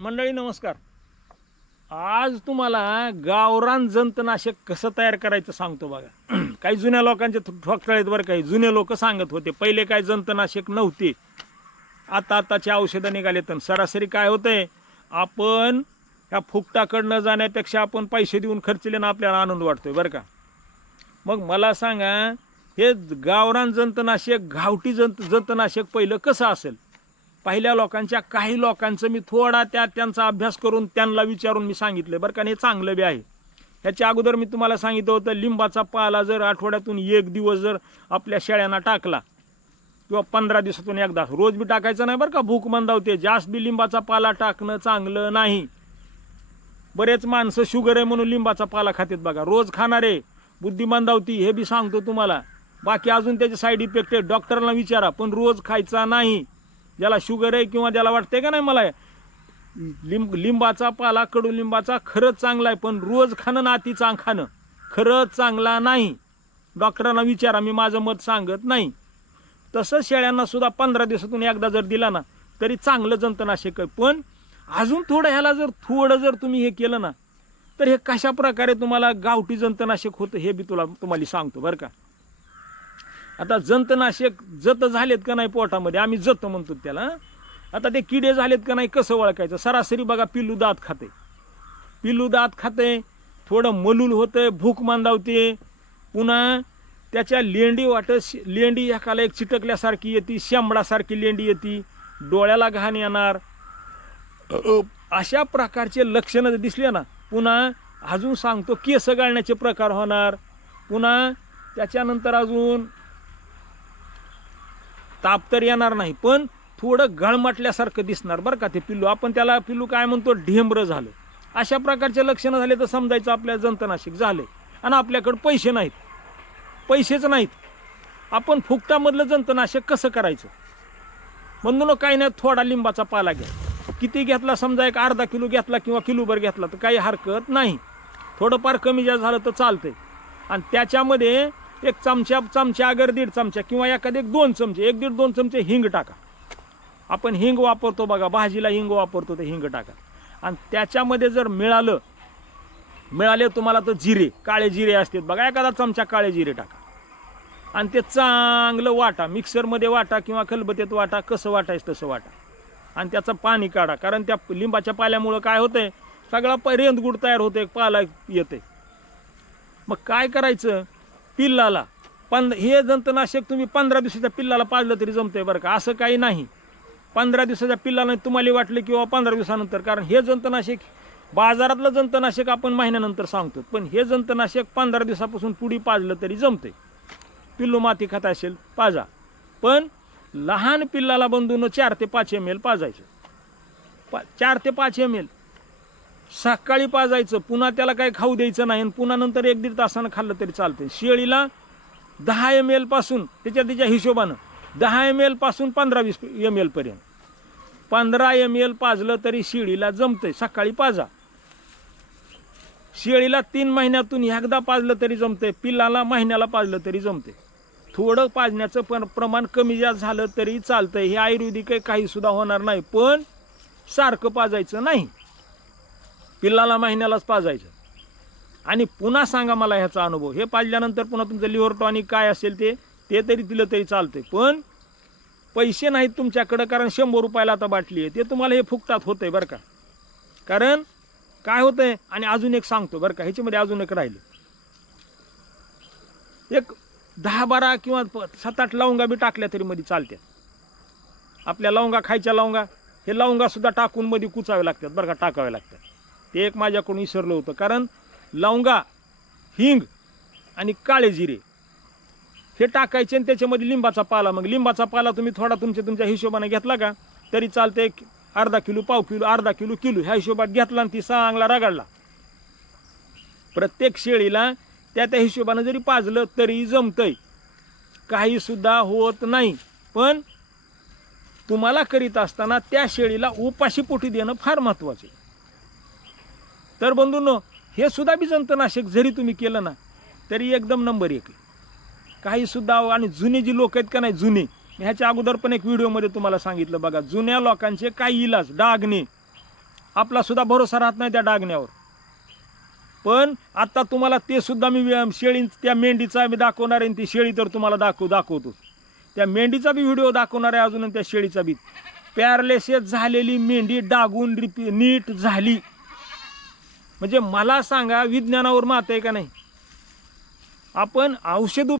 मंडळी नमस्कार. आज तुम्हाला गावरान जंतनाशक कसं तयार करायचं सांगतो बघा. काही जुन्या लोकांचे ठोकताळेत बरं काही जुने लोक सांगत होते पहिले काय जंतनाशक नव्हते. आता आताची औषधं निघाले तर सरासरी काय होतंय आपण ह्या फुकटाकडनं जाण्यापेक्षा आपण पैसे देऊन खर्चले ना आपल्याला आनंद वाटतोय बरं का. मग मला सांगा हे गावरान जंतनाशक घावटी जंत जंतनाशक पहिलं कसं असेल? पहिल्या लोकांच्या काही लोकांचं मी थोडा त्या त्यांचा अभ्यास करून त्यांना विचारून मी सांगितलं बरं का हे चांगलं बी आहे. ह्याच्या अगोदर मी तुम्हाला सांगितलं होतं लिंबाचा पाला जर आठवड्यातून एक दिवस जर आपल्या शेळ्यांना टाकला किंवा पंधरा दिवसातून एकदा रोज बी टाकायचं नाही बरं का भूक मंदावते. जास्त बी लिंबाचा पाला टाकणं चांगलं नाही. बरेच माणसं शुगर आहे म्हणून लिंबाचा पाला खातात बघा. रोज खाणारे बुद्धिमंदावती हे बी सांगतो तुम्हाला. बाकी अजून त्याचे साईड इफेक्ट आहे डॉक्टरला विचारा पण रोज खायचा नाही. ज्याला शुगर आहे किंवा ज्याला वाटते का नाही मला लिंब लिंबाचा पाला कडुलिंबाचा खरंच चांगला आहे पण रोज खाणं नातीचा चांग खाणं. खरंच चांगला नाही. डॉक्टरांना विचारा मी माझं मत सांगत नाही. तसं शेळ्यांना सुद्धा पंधरा दिवसातून एकदा जर दिला ना तरी चांगलं जंतनाशक आहे. पण अजून थोडं ह्याला जर थोडं जर तुम्ही हे केलं ना तर हे कशा प्रकारे तुम्हाला गावठी जंतनाशक होतं हे बी तुला तुम्हाला सांगतो बरं का. आता जंतनाशक जत झालेत का नाही पोटामध्ये? आम्ही जत म्हणतो त्याला. आता ते किडे झालेत का नाही कसं ओळखायचं? सरासरी बघा पिल्लू दात खाते. पिल्लू दात खाते थोडं मलूल होतंय भूक मांदावते. पुन्हा त्याच्या लेंडी वाटत लेंडी एकाला एक चिटकल्यासारखी येते शेंबडासारखी लेंडी येते डोळ्याला घाण येणार. अशा प्रकारचे लक्षणं जर दिसले ना पुन्हा अजून सांगतो केस गाळण्याचे प्रकार होणार. पुन्हा त्याच्यानंतर अजून ताप तर येणार नाही पण थोडं गळमटल्यासारखं दिसणार बरं का ते पिल्लू. आपण त्याला पिल्लू काय म्हणतो? ढेंबरं झालं. अशा प्रकारचे लक्षणं झाले तर समजायचं आपल्या जंतनाशिक झाले आणि आपल्याकडं पैसे नाहीत. पैसेच नाहीत. आपण फुकटामधलं जंतनाशक कसं करायचं? म्हणून काही नाही थोडा लिंबाचा पाला घ्या. किती घेतला? समजा एक अर्धा किलो घेतला किंवा किलोभर घेतला तर काही हरकत नाही. थोडंफार कमी जास्त झालं तर चालतंय. आणि त्याच्यामध्ये एक चमच्या चमच्या अगर दीड चमचा किंवा एखादे एक दोन चमचे एक दीड दोन चमचे हिंग टाका. आपण हिंग वापरतो बघा भाजीला हिंग वापरतो ते हिंग टाका. आणि त्याच्यामध्ये जर मिळालं मिळाले तुम्हाला तर जिरे काळे जिरे असतात बघा एखादा चमचा काळे जिरे टाका. आणि ते चांगलं वाटा मिक्सरमध्ये वाटा किंवा खलबत्यात वाटा कसं वाटायचं तसं वाटा. आणि त्याचं पाणी काढा कारण त्या लिंबाच्या पाल्यामुळं काय होतंय सगळा प रेंदगुड तयार होते पाला येते मग काय करायचं? पिल्लाला. पंध हे जंतनाशक तुम्ही पंधरा दिवसाच्या पिल्लाला पाजलं तरी जमतंय बरं का. असं काही नाही. पंधरा दिवसाच्या पिल्लाला तुम्हाला वाटलं किंवा पंधरा दिवसानंतर कारण हे जंतनाशक बाजारातलं जंतनाशक आपण महिन्यानंतर सांगतो. पण हे जंतनाशक पंधरा दिवसापासून पुढे पाजलं तरी जमते पिल्लू माती खत असेल पाजा. पण लहान पिल्लाला बंधून चार ते पाच एम एल पाजायचं. पा चार ते पाच एम एल सकाळी पाजायचं पुन्हा त्याला काही खाऊ द्यायचं नाही आणि पुन्हा नंतर एक दीड तासानं खाल्लं तरी चालतंय. शेळीला दहा एम एलपासून त्याच्या त्याच्या हिशोबानं दहा एम एलपासून पंधरा वीस एम एलपर्यंत पंधरा एम एल पाजलं तरी शेळीला जमतंय. सकाळी पाजा. शेळीला तीन महिन्यातून एकदा पाजलं तरी जमतंय. पिल्लाला महिन्याला पाजलं तरी जमते थोडं पाजण्याचं पण प्रमाण कमी जास्त झालं तरी चालतंय. हे आयुर्वेदिक काही सुद्धा होणार नाही. पण सारखं पाजायचं नाही. पिल्लाला महिन्यालाच पाजायचं. आणि पुन्हा सांगा मला ह्याचा अनुभव. हे पाजल्यानंतर पुन्हा तुमचं लिव्हर टॉनिक काय असेल ते ते तरी दिलं तरी चालतंय. पण पैसे नाहीत तुमच्याकडं कारण शंभर रुपयाला आता बाटली आहे. ते तुम्हाला हे फुकटात होतं आहे बरं का. कारण काय होतं आहे आणि अजून एक सांगतो बरं का. ह्याच्यामध्ये अजून एक राहिलं. एक दहा बारा किंवा प- सात आठ लवंगा बी टाकल्या तरी मध्ये चालत्या आपल्या लवंगा खायच्या लवंगा हे लवंगासुद्धा टाकून मध्ये कुचावे लागतात बरं का टाकावे लागतात ते एक माझ्याकडून विसरलं होतं. कारण लवंगा हिंग आणि काळे जिरे हे टाकायचे आणि त्याच्यामध्ये लिंबाचा पाला. मग लिंबाचा पाला तुम्ही थोडा तुमच्या तुमच्या हिशोबाने घेतला का? तरी चालते एक अर्धा किलो पाव किलो अर्धा किलो किलो ह्या हिशोबात घेतला आणि ती चांगला रगाडला. प्रत्येक शेळीला त्या त्या हिशोबानं जरी पाजलं तरी जमतंय. काहीसुद्धा होत नाही. पण तुम्हाला करीत असताना त्या शेळीला उपाशी पोटी देणं फार महत्त्वाचं आहे. तर बंधूंनो हे सुद्धा बी जंतनाशक जरी तुम्ही केलं ना तरी एकदम नंबर एक काहीसुद्धा काही सुद्धा आणि जुने जी लोक आहेत का नाही जुने मी ह्याच्या अगोदर पण एक व्हिडिओमध्ये तुम्हाला सांगितलं बघा जुन्या लोकांचे काही इलाज डागणे आपला सुद्धा भरोसा राहत नाही त्या डागण्यावर. पण आत्ता तुम्हाला ते सुद्धा मी शेळी त्या मेंढीचा मी दाखवणार आहे आणि ती शेळी तर तुम्हाला दाखव दाखवतो त्या मेंढीचा बी व्हिडिओ दाखवणार आहे अजून त्या शेळीचा बी. पॅरलेसेस झालेली मेंढी डागून रिपी नीट झाली. म्हणजे मला सांगा विज्ञानावर मात आहे का नाही? आपण औषध